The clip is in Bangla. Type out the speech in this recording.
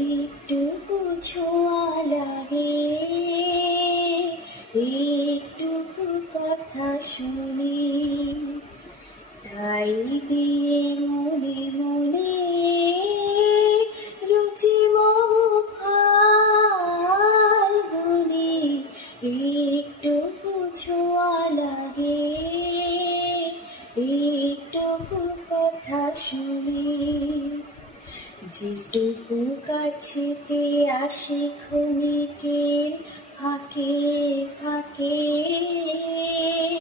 একটুকু ছোঁয়া লাগে, একটুকু কথা শুনি, তাই দিয়ে মনে মনে রুচি মম ফাল্গুনি। একটুকু ছোঁয়া লাগে, একটুকু কথা শুনি, যেটুকু কাছেতে আসে ক্ষণিকের ফাঁকে ফাঁকে